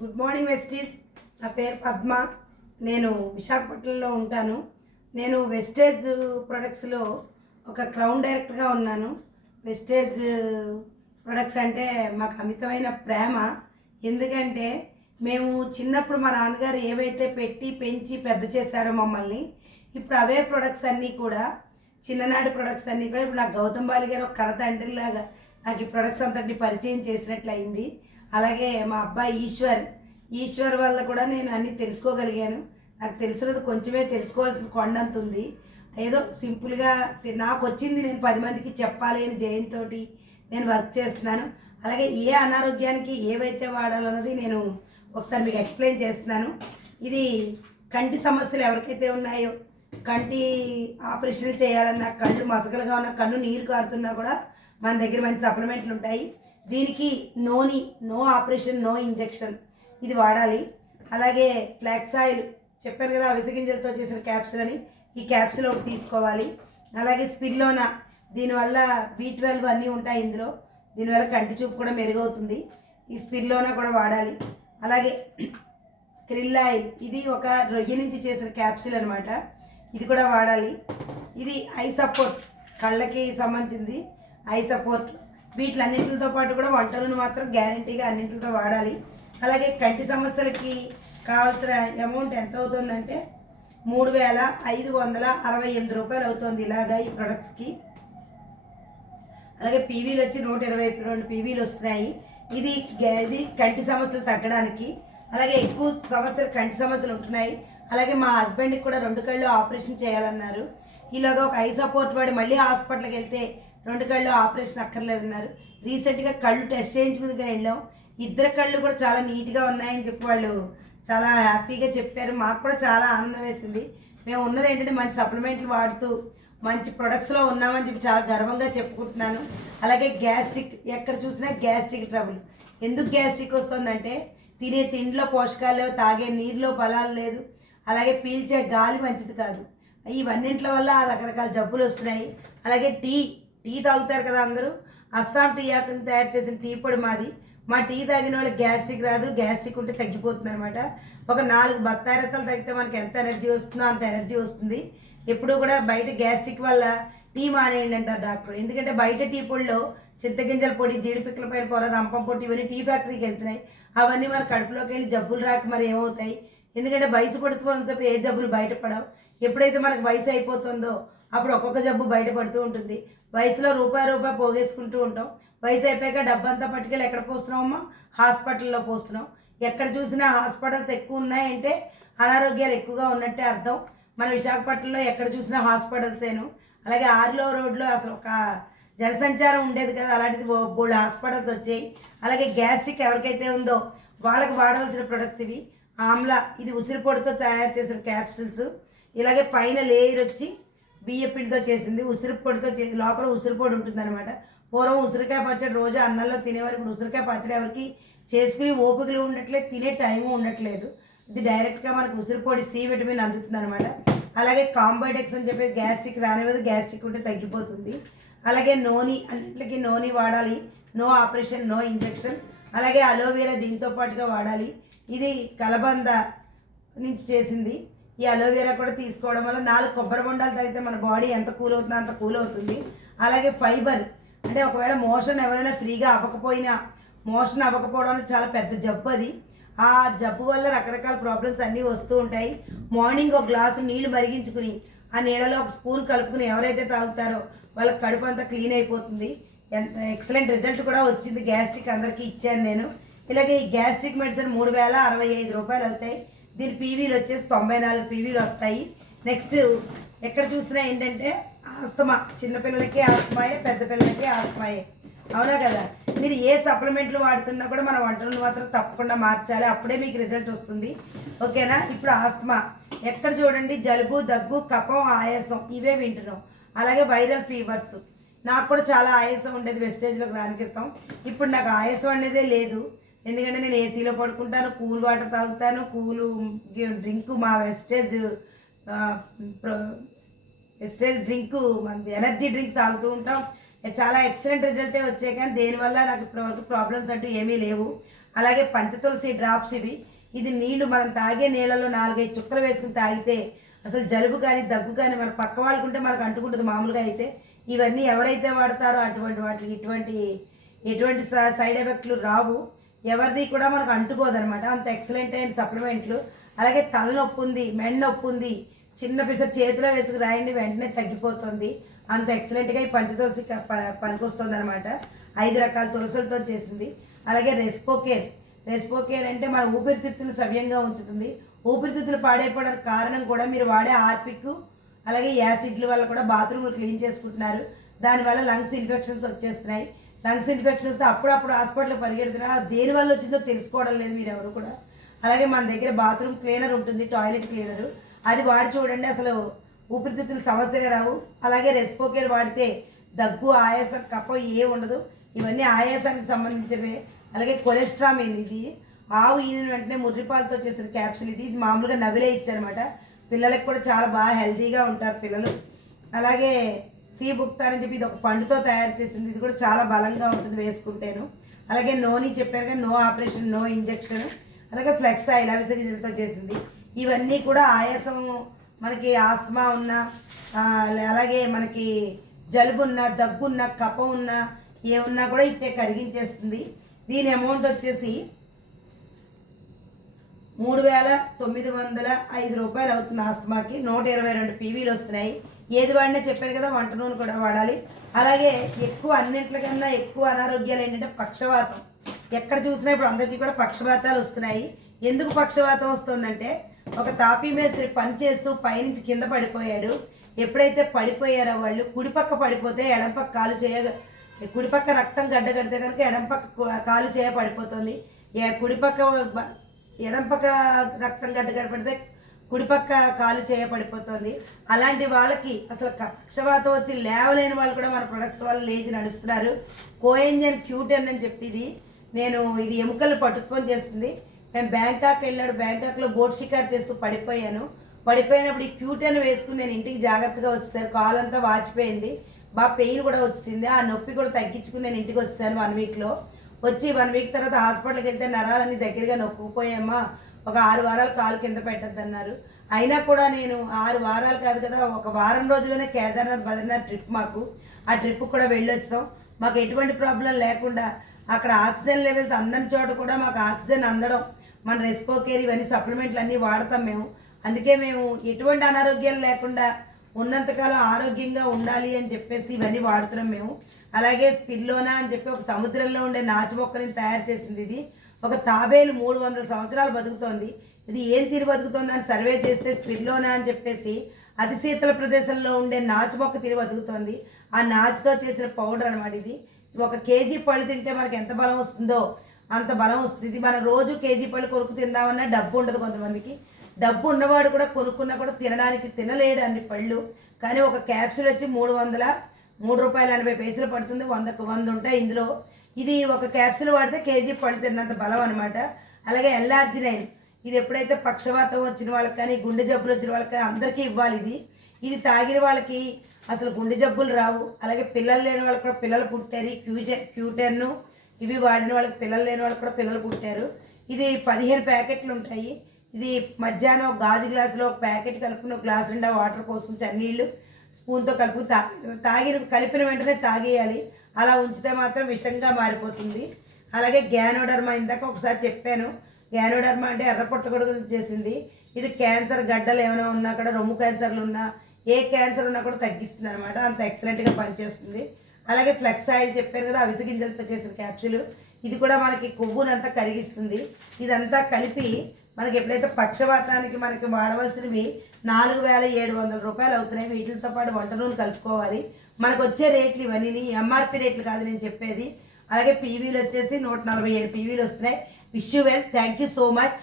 Good morning Vestige. నా పేరు పద్మ. నేను విశాఖపట్నంలో ఉంటాను. నేను వెస్టేజ్ ప్రొడక్ట్స్లో ఒక క్రౌన్ డైరెక్టర్గా ఉన్నాను. వెస్టేజ్ ప్రొడక్ట్స్ అంటే మాకు అమితమైన ప్రేమ. ఎందుకంటే మేము చిన్నప్పుడు మా నాన్నగారు ఏవైతే పెట్టి పెంచి పెద్ద చేశారో మమ్మల్ని, ఇప్పుడు అవే ప్రొడక్ట్స్ అన్నీ కూడా, చిన్ననాటి ప్రొడక్ట్స్ అన్నీ కూడా ఇప్పుడు నాకు గౌతమ్ బాలి గారు ఒక కళ తండ్రిలాగా నాకు ఈ ప్రొడక్ట్స్ అంతటిని పరిచయం చేసినట్లు అయింది. అలాగే మా అబ్బాయి ఈశ్వర్ వల్ల కూడా నేను అన్నీ తెలుసుకోగలిగాను. నాకు తెలిసినది కొంచెమే, తెలుసుకోవాల్సిన కొండంత ఉంది. ఏదో సింపుల్గా నాకు వచ్చింది నేను 10 మందికి చెప్పాలి అని జయంతో నేను వర్క్ చేస్తున్నాను. అలాగే ఏ అనారోగ్యానికి ఏవైతే వాడాలన్నది నేను ఒకసారి మీకు ఎక్స్ప్లెయిన్ చేస్తున్నాను. ఇది కంటి సమస్యలు ఎవరికైతే ఉన్నాయో, కంటి ఆపరేషన్లు చేయాలన్నా, కళ్ళు మసకలుగా ఉన్న, కన్ను నీరు కారుతున్నా కూడా మన దగ్గర మంచి సప్లిమెంట్లు ఉంటాయి. దీనికి నో ఆపరేషన్, నో ఇంజెక్షన్, ఇది వాడాలి. అలాగే ఫ్లాక్స్ ఆయిల్ చెప్పాను కదా, అవిసె గింజలతో చేసిన క్యాప్సూల్ అని, ఈ క్యాప్సూల్ ఒకటి తీసుకోవాలి. అలాగే స్పిర్లోనా, దీనివల్ల B12 అన్నీ ఉంటాయి ఇందులో, దీనివల్ల కంటి చూపు కూడా మెరుగవుతుంది. ఈ స్పిర్లోనా కూడా వాడాలి. అలాగే క్రిల్ ఆయిల్, ఇది ఒక రొయ్య నుంచి చేసిన క్యాప్సూల్ అనమాట, ఇది కూడా వాడాలి. ఇది ఐ సపోర్ట్, కళ్ళకి సంబంధించింది ఐ సపోర్ట్. వీటిలన్నింటితో పాటు కూడా వంటలను మాత్రం గ్యారంటీగా అన్నింటితో వాడాలి. అలాగే కంటి సమస్యలకి కావాల్సిన అమౌంట్ ఎంత అవుతుందంటే 3,568 రూపాయలు అవుతుంది ఇలాగా ఈ ప్రొడక్ట్స్కి. అలాగే పీవీలు వచ్చి 122 పీవీలు వస్తున్నాయి. ఇది కంటి సమస్యలు తగ్గడానికి. అలాగే ఎక్కువ కంటి సమస్యలు ఉంటున్నాయి. అలాగే మా హస్బెండ్కి కూడా 2 కళ్ళు ఆపరేషన్ చేయాలన్నారు. ఇలాగా ఒక ఐ సపోర్ట్ వాడి మళ్ళీ హాస్పిటల్కి వెళ్తే 2 కళ్ళు ఆపరేషన్ అక్కర్లేదన్నారు. రీసెంట్గా కళ్ళు టెస్ట్ చేయించుకుని వెళ్ళాం. 2 కళ్ళు కూడా చాలా నీట్గా ఉన్నాయని చెప్పి వాళ్ళు చాలా హ్యాపీగా చెప్పారు. మాకు కూడా చాలా ఆనందం వేసింది. మేము ఉన్నది ఏంటంటే మంచి సప్లిమెంట్లు వాడుతూ మంచి ప్రొడక్ట్స్లో ఉన్నామని చెప్పి చాలా గర్వంగా చెప్పుకుంటున్నాను. అలాగే గ్యాస్ట్రిక్, ఎక్కడ చూసినా గ్యాస్ట్రిక్ ట్రబుల్. ఎందుకు గ్యాస్ట్రిక్ వస్తుందంటే తినే తిండిలో పోషకాలు లేవు, తాగే నీరులో బలాలు లేదు, అలాగే పీల్చే గాలి మంచిది కాదు. ఇవన్నింటి వల్ల రకరకాల జబ్బులు వస్తున్నాయి. అలాగే టీ తాగుతారు కదా అందరూ, అస్సాం టీ ఆకుని తయారు చేసిన టీ పొడి మాది. మా టీ తాగిన వాళ్ళకి గ్యాస్ట్రిక్ రాదు, గ్యాస్ట్రిక్ ఉంటే తగ్గిపోతుంది అనమాట. ఒక 4 బత్తాయి రసాలు తాగితే మనకి ఎంత ఎనర్జీ వస్తుందో అంత ఎనర్జీ వస్తుంది. ఎప్పుడూ కూడా బయట గ్యాస్ట్రిక్ వల్ల టీ మానేయండి అంటారు డాక్టర్. ఎందుకంటే బయట టీ పొడిలో చింతగింజల పొడి, జీడిపిక్కల పైన పొర, రంపం పొడి ఇవన్నీ టీ ఫ్యాక్టరీకి వెళ్తున్నాయి. అవన్నీ మన కడుపులోకి వెళ్ళి జబ్బులు రాక మరి ఏమవుతాయి? ఎందుకంటే వయసు పడుతున్న సేపు ఏ జబ్బులు బయటపడవు. ఎప్పుడైతే మనకు వయసు అయిపోతుందో అప్పుడు ఒక్కొక్క జబ్బు బయటపడుతూ ఉంటుంది. వయసులో రూపాయి పోగేసుకుంటూ ఉంటాం. వయసు అయిపోయాక డబ్బంతా పట్టుకెళ్ళి ఎక్కడ పోస్తున్నామమ్మా? హాస్పిటల్లో పోస్తున్నాం. ఎక్కడ చూసినా హాస్పిటల్స్ ఎక్కువ ఉన్నాయంటే అనారోగ్యాలు ఎక్కువగా ఉన్నట్టే అర్థం. మన విశాఖపట్నంలో ఎక్కడ చూసినా హాస్పిటల్సేను. అలాగే ఆర్లో రోడ్లో అసలు ఒక జనసంచారం ఉండేది కదా, అలాంటిది బోల్డ్ హాస్పిటల్స్ వచ్చాయి. అలాగే గ్యాస్ట్రిక్ ఎవరికైతే ఉందో వాళ్ళకి వాడవలసిన ప్రొడక్ట్స్ ఇవి. ఆమ్లా, ఇది ఉసిరి పొడితో తయారు చేసిన క్యాప్సూల్స్. ఇలాగే పైన లేయర్ వచ్చి బియ్య పిండితో చేసింది, ఉసిరి పొడితో లోపల ఉసిరి పొడి ఉంటుందన్నమాట. పూర్వం ఉసిరికాయ పచ్చడి రోజు అన్నంలో తినేవారు. ఇప్పుడు ఉసిరికాయ పచ్చడి ఎవరికి చేసుకుని ఓపికలు ఉండట్లేదు, తినే టైము ఉండట్లేదు. ఇది డైరెక్ట్గా మనకు ఉసిరి పొడి సి విటమిన్ అందుతుంది అనమాట. అలాగే కాంబోడెక్స్ అని చెప్పి గ్యాస్ట్రిక్ రానివ్వదు, గ్యాస్ట్రిక్ ఉంటే తగ్గిపోతుంది. అలాగే అన్నింటికి నోని వాడాలి. No operation, no injection. అలాగే అలోవెరా దీంతో పాటుగా వాడాలి. ఇది కలబంద నుంచి చేసింది. ఈ అలోవెరా కూడా తీసుకోవడం వల్ల 4 కొబ్బరి బొండాలు తాగితే మన బాడీ ఎంత కూల్ అవుతుందో అంత కూల్ అవుతుంది. అలాగే ఫైబర్, అంటే ఒకవేళ మోషన్ ఎవరైనా ఫ్రీగా మోషన్ అవ్వకపోవడం అనేది చాలా పెద్ద జబ్బు. అది ఆ జబ్బు వల్ల రకరకాల ప్రాబ్లమ్స్ అన్నీ వస్తూ ఉంటాయి. మార్నింగ్ ఒక గ్లాసు నీళ్లు మరిగించుకుని ఆ నీళ్ళలో ఒక స్పూన్ కలుపుకుని ఎవరైతే తాగుతారో వాళ్ళకి కడుపు అంతా క్లీన్ అయిపోతుంది. ఎంత ఎక్సలెంట్ రిజల్ట్ కూడా వచ్చింది. గ్యాస్ట్రిక్ అందరికీ ఇచ్చాను నేను. ఇలాగే ఈ గ్యాస్ట్రిక్ మెడిసిన్ 3,065 రూపాయలు అవుతాయి. దీని పీవీలు వచ్చేసి 94 పీవీలు వస్తాయి. నెక్స్ట్ ఎక్కడ చూసినా ఏంటంటే ఆస్తమా, చిన్నపిల్లలకి ఆస్తమాయే, పెద్ద పిల్లలకి ఆస్తమాయే, అవునా కదా? మీరు ఏ సప్లిమెంట్లు వాడుతున్నా కూడా మన వంటలను మాత్రం తప్పకుండా మార్చాలి, అప్పుడే మీకు రిజల్ట్ వస్తుంది. ఓకేనా? ఇప్పుడు ఆస్తమా ఎక్కడ చూడండి, జలుబు, దగ్గు, కఫం, ఆయాసం ఇవే వింటున్నాం. అలాగే వైరల్ ఫీవర్స్. నాకు కూడా చాలా ఆయాసం ఉండేది వెస్టేజ్లోకి రాని క్రితం. ఇప్పుడు నాకు ఆయాసం అనేదే లేదు. ఎందుకంటే నేను ఏసీలో పడుకుంటాను, కూల్ వాటర్ తాగుతాను, కూల్ డ్రింక్, మా వెస్టేజ్ డ్రింక్, మనది ఎనర్జీ డ్రింక్ తాగుతూ ఉంటాం. చాలా ఎక్సలెంట్ రిజల్టే వచ్చాయి. కానీ దేనివల్ల నాకు ఇప్పటివరకు ప్రాబ్లమ్స్ అంటూ ఏమీ లేవు. అలాగే పంచతులసి డ్రాప్స్ ఇవి. ఇది నీళ్లు మనం తాగే నీళ్ళలో 4-5 చుక్కలు వేసుకుని తాగితే అసలు జలుబు కానీ దగ్గు కానీ మన పక్క వాళ్ళకుంటే మనకు అంటుకుంటుంది మామూలుగా అయితే. ఇవన్నీ ఎవరైతే వాడతారో అటువంటి వాటికి ఎటువంటి సైడ్ ఎఫెక్ట్లు రావు, ఎవరిది కూడా మనకు అంటుకోదనమాట. అంత ఎక్సలెంట్ అయిన సప్లిమెంట్లు. అలాగే తలనొప్పి ఉంది, మెడ నొప్పి ఉంది, చిన్న పిస చేతిలో వేసుకు రాయండి వెంటనే తగ్గిపోతుంది. అంత ఎక్సలెంట్గా ఈ పంచతులసి పనికొస్తుంది అనమాట. 5 రకాల తులసులతో చేసింది. అలాగే రెస్పోకేర్ అంటే మన ఊపిరితిత్తులు సవ్యంగా ఉంచుతుంది. ఊపిరితిత్తులు పాడైపోవడానికి కారణం కూడా మీరు వాడే హార్పిక్ అలాగే యాసిడ్ల వల్ల కూడా బాత్రూమ్లు క్లీన్ చేసుకుంటున్నారు. దానివల్ల లంగ్స్ ఇన్ఫెక్షన్స్ వచ్చేస్తున్నాయి. లంగ్స్ ఇన్ఫెక్షన్స్తో అప్పుడప్పుడు హాస్పిటల్కి పరిగెడుతున్నారు. దేనివల్ల వచ్చిందో తెలుసుకోవడం లేదు మీరు ఎవరు కూడా. అలాగే మన దగ్గర బాత్రూమ్ క్లీనర్ ఉంటుంది, టాయిలెట్ క్లీనరు, అది వాడి చూడండి, అసలు ఊపిరితిత్తులు సమస్యగా రావు. అలాగే రెస్పోకేర్ వాడితే దగ్గు, ఆయాసం, కఫం ఏ ఉండదు. ఇవన్నీ ఆయాసానికి సంబంధించినవే. అలాగే కొలెస్ట్రామిన్, ఇది ఆవు ఈయన వెంటనే ముర్రిపాలతో చేసిన క్యాప్సూల్. ఇది మామూలుగా నవిలే ఇచ్చారనమాట. పిల్లలకు కూడా చాలా బాగా హెల్తీగా ఉంటారు పిల్లలు. అలాగే బుక్తా అని చెప్పి ఇది ఒక పండుతో తయారు చేసింది. ఇది కూడా చాలా బలంగా ఉంటుంది వేసుకుంటేను. అలాగే నోని చెప్పారు కదా, నో ఆపరేషన్, నో ఇంజెక్షన్. అలాగే ఫ్లెక్స్ ఆయిల్ అవిసె గింజలతో చేసింది. ఇవన్నీ కూడా ఆయాసం, మనకి ఆస్తమా ఉన్న, అలాగే మనకి జలుబు ఉన్న, దగ్గున్న, కఫం ఉన్న, ఏ ఉన్నా కూడా ఇట్టే కరిగించేస్తుంది. దీని అమౌంట్ వచ్చేసి 3,905 రూపాయలు అవుతుంది. ఆస్తమాకి 122 పీవీలు వస్తున్నాయి. ఏది వాడినా చెప్పారు కదా, వంట నూనె కూడా వాడాలి. అలాగే అన్నింటికన్నా ఎక్కువ అనారోగ్యాలు ఏంటంటే పక్షవాతం. ఎక్కడ చూసినా ఇప్పుడు అందరికీ కూడా పక్షవాతాలు వస్తున్నాయి. ఎందుకు పక్షవాతం వస్తుందంటే, ఒక తాపీ మేస్త్రి పని చేస్తూ పైనుంచి కింద పడిపోయాడు. ఎప్పుడైతే పడిపోయారో వాళ్ళు కుడిపక్క పడిపోతే ఎడంపక్క కాలు కుడిపక్క రక్తం గడ్డగడితే కనుక ఎడంపక్క కాలు పడిపోతుంది. ఎడంపక్క రక్తం గడ్డగడిపడితే కుడిపక్క కాలు చేయబడిపోతుంది. అలాంటి వాళ్ళకి అసలు పక్షవాతం వచ్చి లేవలేని వాళ్ళు కూడా మన ప్రొడక్ట్స్ వల్ల లేచి నడుస్తున్నారు. కోఎంజన్ క్యూటెన్ అని చెప్పి ఇది ఎముకలు పటుత్వం చేస్తుంది. మేము బ్యాంకాక్ వెళ్ళాడు, బ్యాంకాక్లో బోట్ షికార్ చేస్తూ పడిపోయినప్పుడు ఈ క్యూటెన్ వేసుకుని నేను ఇంటికి జాగ్రత్తగా వచ్చేసాను. కాలు అంతా వాచిపోయింది, బాగా పెయిన్ కూడా వచ్చింది. ఆ నొప్పి కూడా తగ్గించుకుని నేను ఇంటికి వచ్చేసాను 1 వీక్లో. వచ్చి 1 వీక్ తర్వాత హాస్పిటల్కి వెళ్తే నరాలన్నీ దగ్గరగా నొక్కుపోయామా, ఒక 6 వారాలు కాలు కింద పెట్టద్దన్నారు. అయినా కూడా నేను 6 వారాలు కాదు కదా, ఒక వారం రోజుల్లోనే కేదార్నాథ్, బద్రీనాథ్ ట్రిప్ మాకు. ఆ ట్రిప్ కూడా వెళ్ళొచ్చాం. మాకు ఎటువంటి ప్రాబ్లం లేకుండా అక్కడ ఆక్సిజన్ లెవెల్స్ అందని చోట కూడా మాకు ఆక్సిజన్ అందడం, మన రెస్పోకేర్ ఇవన్నీ సప్లిమెంట్లు అన్నీ వాడతాం మేము. అందుకే మేము ఎటువంటి అనారోగ్యాలు లేకుండా ఉన్నంతకాలం ఆరోగ్యంగా ఉండాలి అని చెప్పేసి ఇవన్నీ వాడుతున్నాం మేము. అలాగే స్పిల్లోనా అని చెప్పి ఒక సముద్రంలో ఉండే నాచు మొక్కని తయారు చేసింది. ఇది ఒక తాబేలు 300 సంవత్సరాలు బతుకుతోంది. ఇది ఏం తిని బతుకుతుంది అని సర్వే చేస్తే స్పిల్లోనా అని చెప్పేసి అతి శీతల ప్రదేశంలో ఉండే నాచు మొక్క తిని బతుకుతోంది. ఆ నాచుతో చేసిన పౌడర్ అనమాట ఇది. 1 కేజీ పళ్ళు తింటే మనకి ఎంత బలం వస్తుందో అంత బలం వస్తుంది. ఇది మన రోజు కేజీ పళ్ళు కొనుక్కు తిందామన్నా డబ్బు ఉండదు కొంతమందికి. డబ్బు ఉన్నవాడు కూడా కొనుక్కున్నా కూడా తినలేడు అన్ని పళ్ళు. కానీ ఒక క్యాప్సూల్ వచ్చి 3 రూపాయల 80 పైసలు పడుతుంది. 100 ఉంటాయి ఇందులో. ఇది ఒక క్యాప్సూల్ వాడితే కేజీ పళ్ళు తిన్నంత బలం అనమాట. అలాగే ఎల్ఆర్జినైన్, ఇది ఎప్పుడైతే పక్షవాతం వచ్చిన వాళ్ళకి కానీ, గుండె జబ్బులు వచ్చిన వాళ్ళకి కానీ అందరికీ ఇవ్వాలి. ఇది తాగిన వాళ్ళకి అసలు గుండె జబ్బులు రావు. అలాగే పిల్లలు లేని వాళ్ళకి కూడా పిల్లలు పుట్టారు. క్యూటెన్ ఇవి వాడిన వాళ్ళకి, పిల్లలు లేని వాళ్ళకి కూడా పిల్లలు పుట్టారు. ఇది 15 ప్యాకెట్లు ఉంటాయి. ఇది మధ్యాహ్నం గాజు గ్లాసులో 1 ప్యాకెట్ కలుపుకుని 1 గ్లాసు నిండా వాటర్ పోసుకుని చన్నీళ్ళు స్పూన్తో కలుపు కలిపిన వెంటనే తాగేయాలి. అలా ఉంచితే మాత్రం విషంగా మారిపోతుంది. అలాగే గ్యానోడర్మా, ఇందాక ఒకసారి చెప్పాను. గ్యానోడర్మా అంటే ఎర్రపొట్టగొడుగు చేసింది. ఇది క్యాన్సర్ గడ్డలు ఏమైనా ఉన్నా కూడా, రొమ్ము క్యాన్సర్లు ఉన్నా, ఏ క్యాన్సర్ ఉన్నా కూడా తగ్గిస్తుంది అనమాట. అంత ఎక్సలెంట్గా పనిచేస్తుంది. అలాగే ఫ్లెక్స్ ఆయిల్ చెప్పాను కదా, అవిసె గింజలతో చేసిన క్యాప్సూల్. ఇది కూడా మనకి కొవ్వునంతా కరిగిస్తుంది. ఇదంతా కలిపి మనకి ఎప్పుడైతే పక్షవాతానికి మనకి వాడవలసినవి 4,700 రూపాయలు అవుతున్నాయి. వీటితో పాటు వంట నూనె కలుపుకోవాలి. మనకు వచ్చే రేట్లు ఇవన్నీ ఎంఆర్పి రేట్లు కాదు నేను చెప్పేది. అలాగే పీవీలు వచ్చేసి 147 పీవీలు వస్తున్నాయి. Wish you well. Thank you so much.